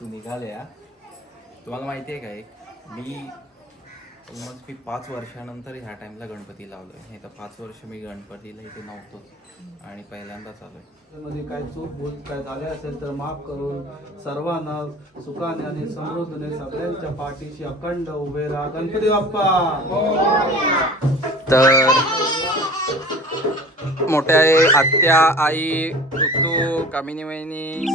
तू निघाल्या तुम्हाला माहिती आहे का एक? मी ऑलमोस्ट मी पाच वर्षानंतर ह्या टाइमला गणपती लावलोय. नाही तर पाच वर्ष मी गणपतीला इथे नव्हतोच आणि पहिल्यांदाच आलोय. मध्ये काय चूक भूल काय झाले असेल तर माफ करून सर्वांना सुखाने आणि समृद्धीने सगळ्यांच्या पाठीशी अखंड उभे राहा. गणपती बाप्पा! तर मोठ्या आत्या आई तू कामिनी वहिनी.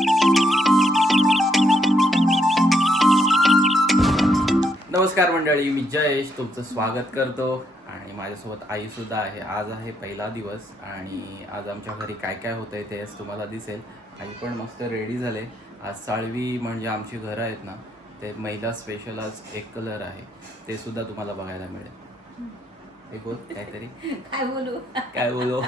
नमस्कार मंडळी मी जयेश तुमचं स्वागत करतो. आणि माझ्यासोबत आई सुद्धा आहे. आज आहे पहिला दिवस आणि आज आमच्या घरी काय काय होतंय तेच तुम्हाला दिसेल. आई पण मस्त रेडी झाले. आज साळवी म्हणजे आमची घरं आहेत ना ते महिला स्पेशल आज एक कलर आहे. ते सुद्धा तुम्हाला बघायला मिळेल. हे बोल काहीतरी. काय बोलू? काय बोलू?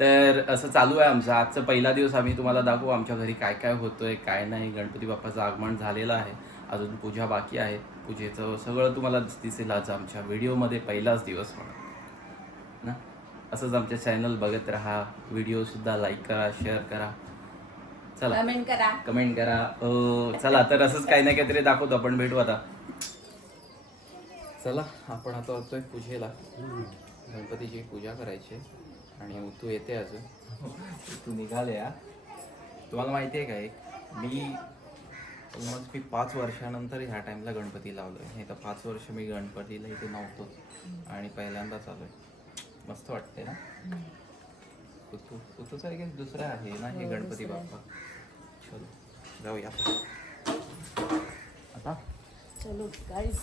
तर असं चालू आहे आमचं. आजचा पहिला दिवस आम्ही तुम्हाला दाखवू आमच्या घरी काय काय होतोय काय नाही. गणपती बाप्पाचं आगमन झालेलं आहे. अजून पूजा बाकी आहे. पूजेचं सगळं तुम्हाला दिसेल आज आमच्या व्हिडिओमध्ये पहिलाच दिवस म्हणून. ना? असंच आमच्या चॅनल बघत राहा. व्हिडिओसुद्धा लाईक करा शेअर करा. चला. कमेंट करा. कमेंट करा. अं, चला तर असंच काही ना काहीतरी दाखवतो. आपण भेटू आता. चला आपण आता होतोय पूजेला. गणपतीची पूजा करायची आहे. आणि उतू येते अजून. उतू निघाल्या तुम्हाला माहिती आहे का एक? मी ऑलमोस्ट मी पाच वर्षानंतर ह्या टाइमला गणपती लावलोय. नाही तर पाच वर्ष मी गणपतीला इथे नव्हतोच आणि पहिल्यांदाच आलोय. मस्त वाटते ना? उतूचा एक दुसरा आहे ना हे गणपती बाप्पा? चलो जाऊया. आता चलो गाईस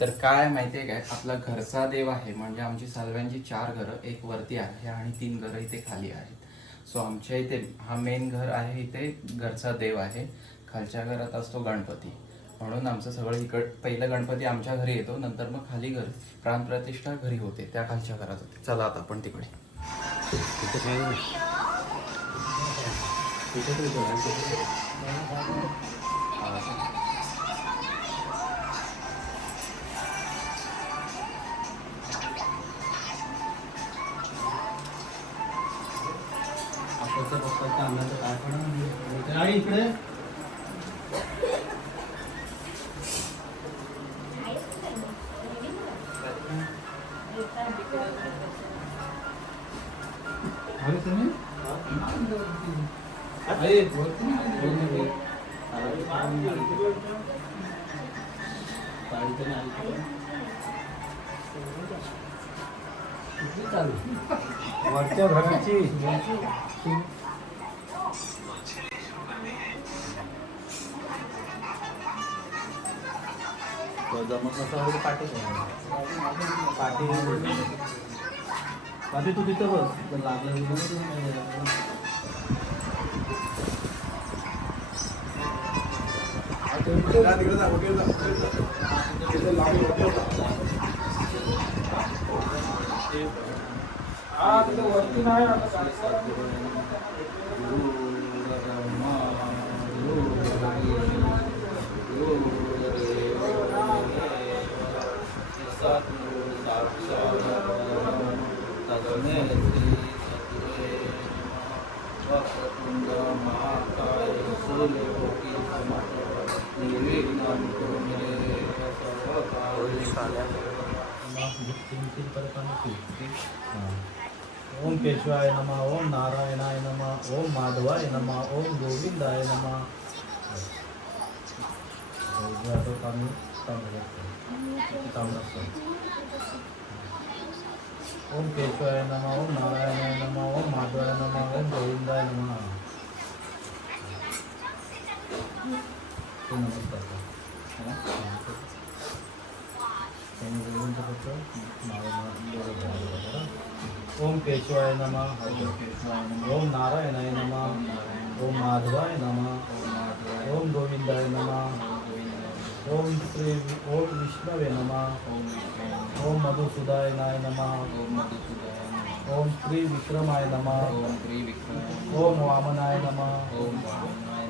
तर काय माहितीये काय? आपला घरचा देव आहे म्हणजे आमची सर्वांची चार घरं एक वरती आहे आणि तीन घरं इथे खाली आहेत. सो आमच्या इथे हा मेन घर आहे इथे घरचा देव आहे. खालच्या घरात असतो गणपती. म्हणून आमचं सगळं इकड पहिलं गणपती आमच्या घरी येतो नंतर मग खाली घर प्राणप्रतिष्ठा घरी होते त्या खालच्या घरात होते. चला आता आपण तिकडे. आपल्याचं आले तुम्ही? किती चालू? वरच्या घराची जमत नसा पाठी पाठी. पाठी तू तिथं बस. लागलं. हा वरती नाही ओम केशवाय नमः ओम नारायणाय नमः ओम माधवाय नमः ओम गोविंदाय नमः। ओम केशवाय नमः ओम नारायणाय नमः ओम माधवाय नमः ओम गोविंदाय नमः। नमस्कार ओम केशवाय नमः। ओम नारायणाय नमः। ओम माधवाय नमः। ओम गोविंदाय नमः। ओम श्री ओम विष्णवे नमः। ओम मधुसूदनाय नमः। ओम श्री विक्रमाय नमः। ओम वामनाय नमः।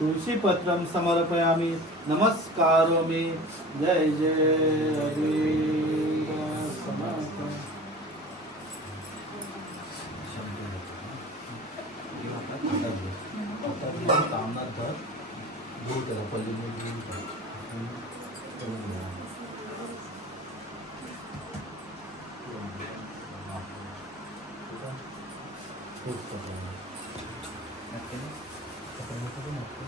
तुळशीपत्रम समर्पयामी। नमस्कार मी। जय जय हरिं कर. करून करून टाकतो.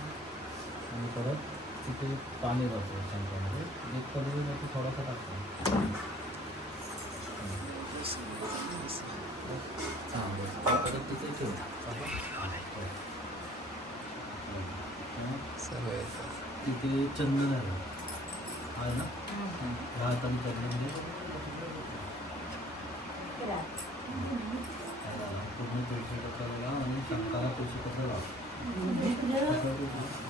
आणि परत तिथे पाणी राहतो शंकामध्ये एक कधी ते थोडासा टाकतो. हां परत तिथे ठेव. तिथे चंदन आहे. आहे ना? ह्या हाताने चंदन घे पूर्ण तुळशी पत्र लाव आणि शंकाला तुळशी पत्र लाव Thank you.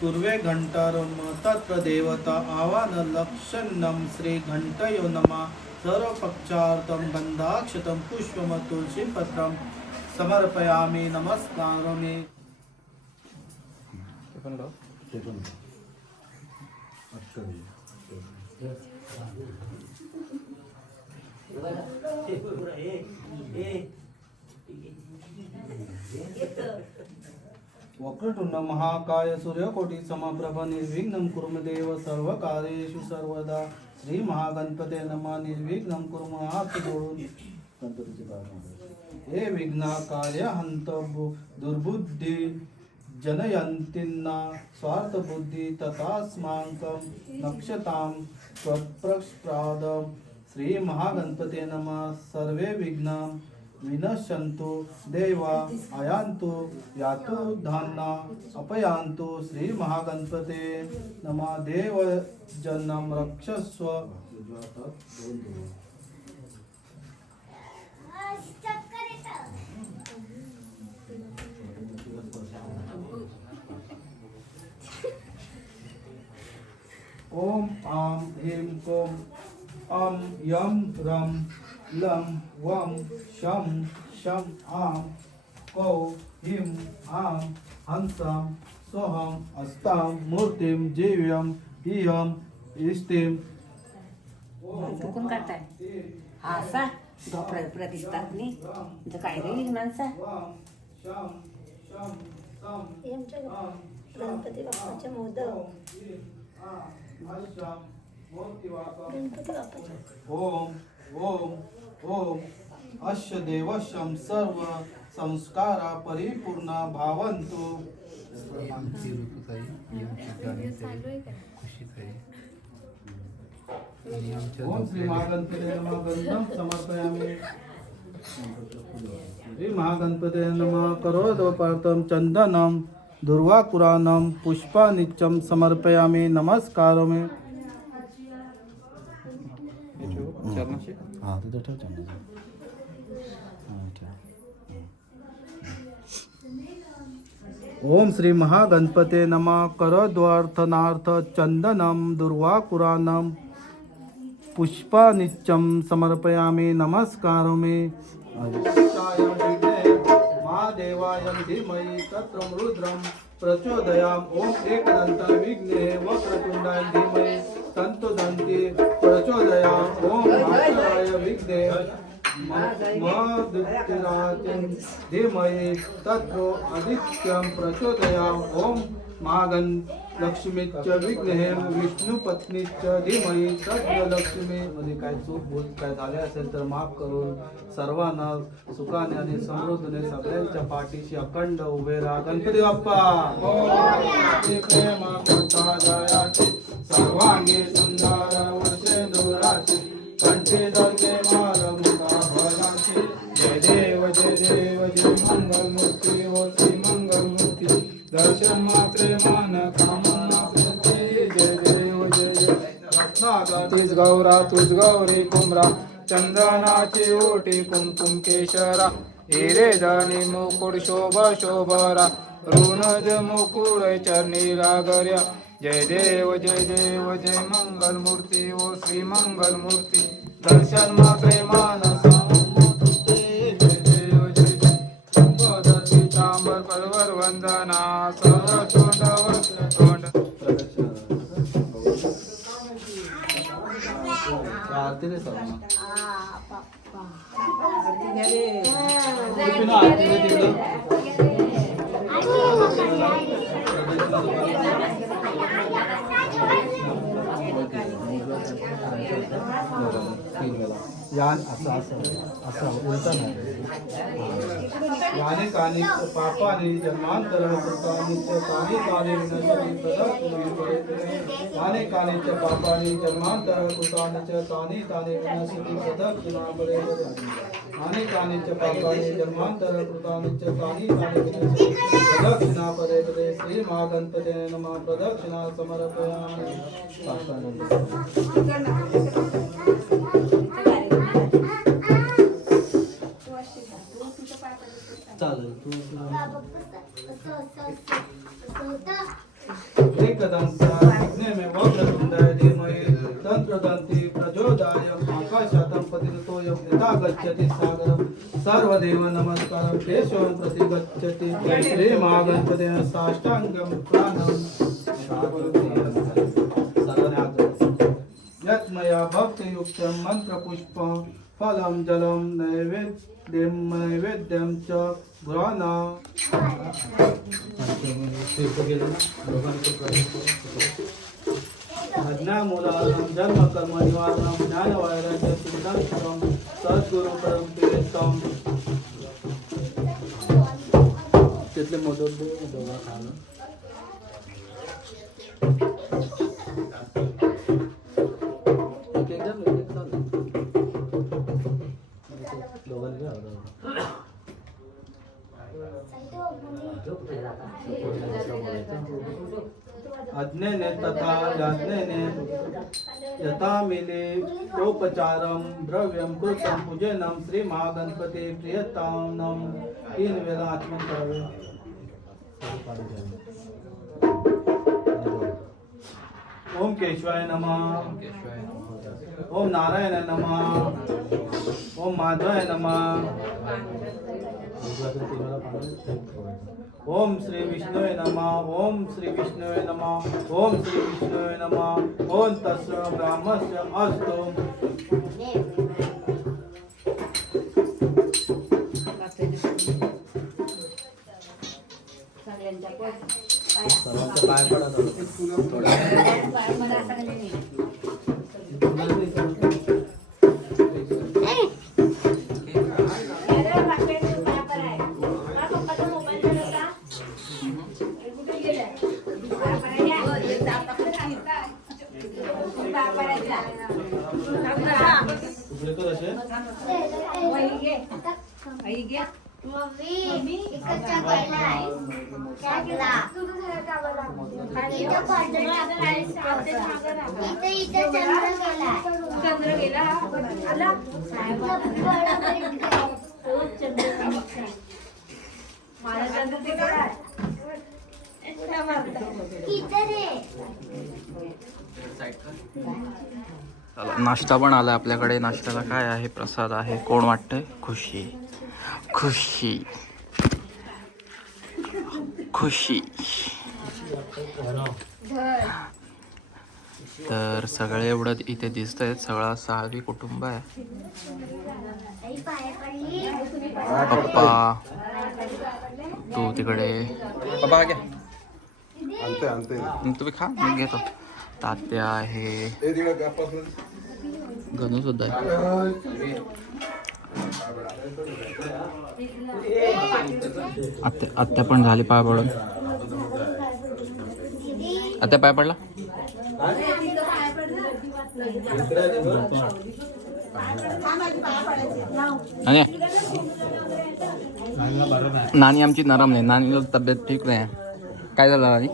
पूर्वे घंटारम तत्र देवता आवान श्रीघण्टयो श्री घंटयो नमा। सर्वपक्षार्थं गन्धाक्षतं पुष्पमतुलसीपत्रं समर्पयामि नमस्कारोमि। वक्रतुंड महाकाय सूर्यकोटी समप्रभ निर्विघ्नं कुर्म देव सर्वकार्येषु सर्वदा। श्री महागणपते नमः। निर्विघ्नं कुर्म हात जोडून गणपतीची प्रार्थना हे विघ्न कार्य हंत बु- दुर्बुद्धी जनयंतींना स्वार्थ बुद्धी नक्षतां त्वत्प्रसादं श्री महागणपते नमः। सर्वे विघ्नां विनश्यन्तु देवा आयान्तु यातो धान्ना अपयांतो श्री महागणपते नमः। देव जन्म रक्षस्व। ओम आम ह्रीं कोम अम यम रम लं वम शम शम आम कौ हिम आम हंसं सोहम अस्तां मूर्तिं जीव्यं हियं इष्टिं हा असा तो प्र प्रतिष्ठात नाही म्हणजे काय रे माणसा हे आमच्या गणपती बाप्पाचे मोदक. गणपती बाप्पाचे ओम ओम ओम। अश्य देवशम सर्व संस्कारा परिपूर्ण भावंतु आमची ऋतुताई ही आमची गाणी खुशीताई आणि आमच्या ओम श्री झोपलेल्या- महागणपते नमः गंधम समर्पयामि। श्री महागणपते नमः करोदोपार्थम चंदनम दुर्वाकुरानम पुष्पानित्यम समर्पयामि। नमस्कारोमि हे ठेवू, चरणाशी? हा तिथं ठेव ओम श्री महागणपते नमः करद्वार्थनार्थ चंदनम दुर्वाकुरानम पुष्पानित्यं समर्पयामि नमस्कारोमि महादेवाय धीमहि तत्र रुद्रं प्रचोदयाम ओम एकदन्त विघ्ने वक्रतुण्डाय धीमहि तन्तुदन्ति प्रचोदयाम ओम महादेवाय विघ्ने मदुत्तिराजं धीमहि तत्रो आदित्यं प्रचोदयाम ओम महागण लक्ष्मीच विघ्ने विष्णुपत्नीच धीमहि तत्र लक्ष्मी। मध्ये काय चूक बोल काय झाले असेल तर माफ करून सर्वांना सुखाने आणि समृद्धीने सगळ्यांच्या पाठीशी अखंड उभे राहा. गणपती बाप्पा! श्री सर्वांगी सुंदर वर्षे दुराचे कंठे दर्गे मार मुखा भगाचे जय देव जय देव जय मंगल मूर्ती हो श्री मंगल मूर्ती दर्शन मात्रे मान कामना पूर्ती जय देव जय जय रत्नागा रत्नागतीस गौरा तुझ गौरी कुमरा चंदनाची ओटी कुमकुम केशरा. हिरे धनी मुकुड शोभा शोभरा. ऋणज मुकुड चरणी लागर्या जय देव जय देव जय मंगल मूर्ती ओ श्री मंगल मूर्ती दर्शन मात्रे मानस जय देव जय जय पदती तांबर परवर वंदना सर्व तोंड आरती 嗯好的好的 रे सर्वांना यान असं असं असं उलटा नाही. याने काने पापाने जन्मांतरण कृतानित्य काने कानी याने कानेच्या पापाने जन्मांतर कृतानित्य कानी कानी विनशती प्रदक्षिणां बरे याने कानेच्या पापाने जन्मांतर कृतानित्य कानी कानी विनशती प्रदक्षिणा पदे पदे श्री महागणपते नमः. प्रदक्षिणा समर्पयामि. चालेल तू एकदंता विघ्ने में वक्रतुंडाय धीमहि तंत्रदंती प्रचोदयाम् आकाशातं पतितोऽयं यथा गच्छति सागरं सर्वदेव नमस्कारं केशवं प्रति गच्छति श्रीमहागणपतेन साष्टाङ्गं प्राणं घ्राणा अज्ञामूलानं जन्म कर्म निवारणं ज्ञानवैराग्य सिद्धान्तकं सद्गुरु परमपितं तिथले मोदक अज्ञेने तथा याज्ञेने यथा मिले उपचारम द्रव्यम कृतम पूजनम श्री महागणपती प्रियताम तीन आचमन करावे ओम केशवाय नमः. ओम नारायण नमः। ओम माधवाय नमः। ओम श्री विष्णुवे नमः ओम श्री विष्णुवे नमः ओम श्री विष्णुवे नमः ओम तस्य ब्राह्मस्य अस्तु। सगळ्यांच्या पाया पडत चंद्र गेला चंद्र गेला आला. इथं रे चला नाश्ता पण आला आपल्याकडे. नाश्त्याला काय आहे? प्रसाद आहे. कोण वाटतंय? खुशी. खुशी. खुशी. तर सगळे एवढं इथे दिसत आहेत सगळा सहावी कुटुंब आहे. पप्पा तू तिकडे. पप्पा घ्या. आणते आणते तुम्ही खा मी घेतो. तात्या आहे. गणू सुद्धा आहे. आत्या आत्या पण झाली पाय पडून आता पाय पडला? आणि? नानी आमची नरम नाही. नानीला तब्येत ठीक नाही. काय झालं नानी?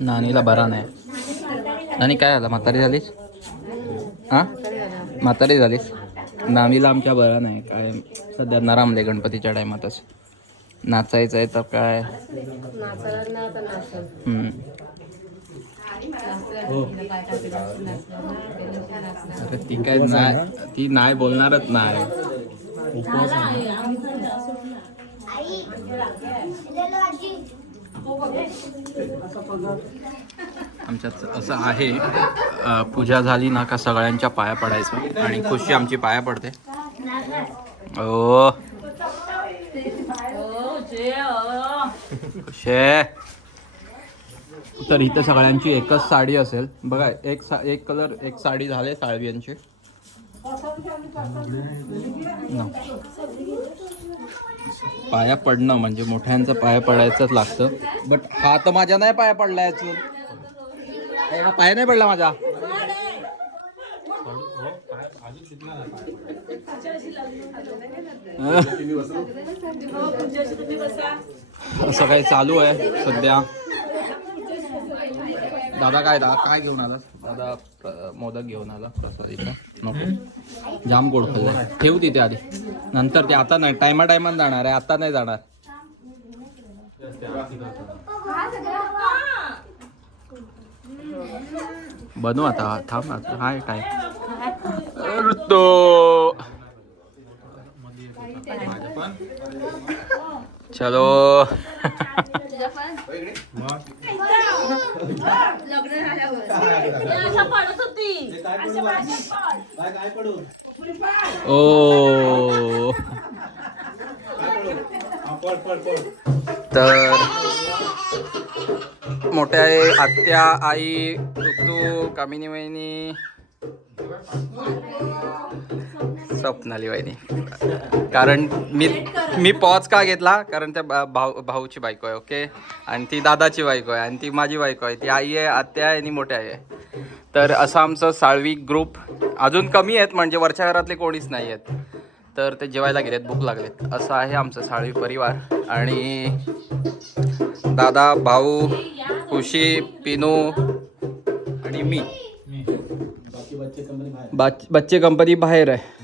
नानीला बरा नाही. नानी काय झालं? म्हातारी झालीस? हां? म्हातारी झालीस? नानीला आमच्या बरा नाही. काय? सध्या नरामले गणपतीच्या टायमातच. नाचायचं आहे तर काय. अरे ती काय नाही ती नाही बोलणारच नाही आमच्यात असं आहे पूजा झाली ना का सगळ्यांच्या पाया पडायचं आणि खुशी आमची पाया पडते. ओ. खुशे तर इथं सगळ्यांची एकच साडी असेल. बघा एक सा एक कलर एक साडी झाले साळवीयांची. न. पाया पडणं म्हणजे मोठ्यांचं पाया पडायचंच लागतं. बट हा तर माझ्या नाही पाया पडलाय ए, हा पाय नाही पडला माझा. असं काही चालू आहे सध्या. दादा काय दादा? काय घेऊन आला दादा मोदक घेऊन आला प्रसादीचा. नको. जाम गोड खाल्लाय ठेवू तिथे आधी. नंतर ते आता नाही. टायमा टायमान जाणार आहे. आता नाही जाणार. बनू आता. थांब ना हाय काय तो. चलो। ओ। तर मोठ्या आहे आत्या आई तू कामिनी वहिनी. स्वप्नाली वहिनी. कारण मी मी पॉज का घेतला? कारण त्या भाऊ भाऊची बायको आहे ओके आणि ती दादाची बायको आहे आणि ती माझी बायको आहे. ती आई आहे आत्या आहे आणि मोठ्या आई आहे. तर असं आमचं साळवी ग्रुप अजून कमी आहेत म्हणजे वरच्या घरातले कोणीच नाही आहेत. तर ते जेवायला गेलेत भूक लागलेत. असं आहे आमचं साळवी परिवार. आणि दादा भाऊ खुशी पिनू आणि मी. बच्चे कंपनी बाहेर आहे.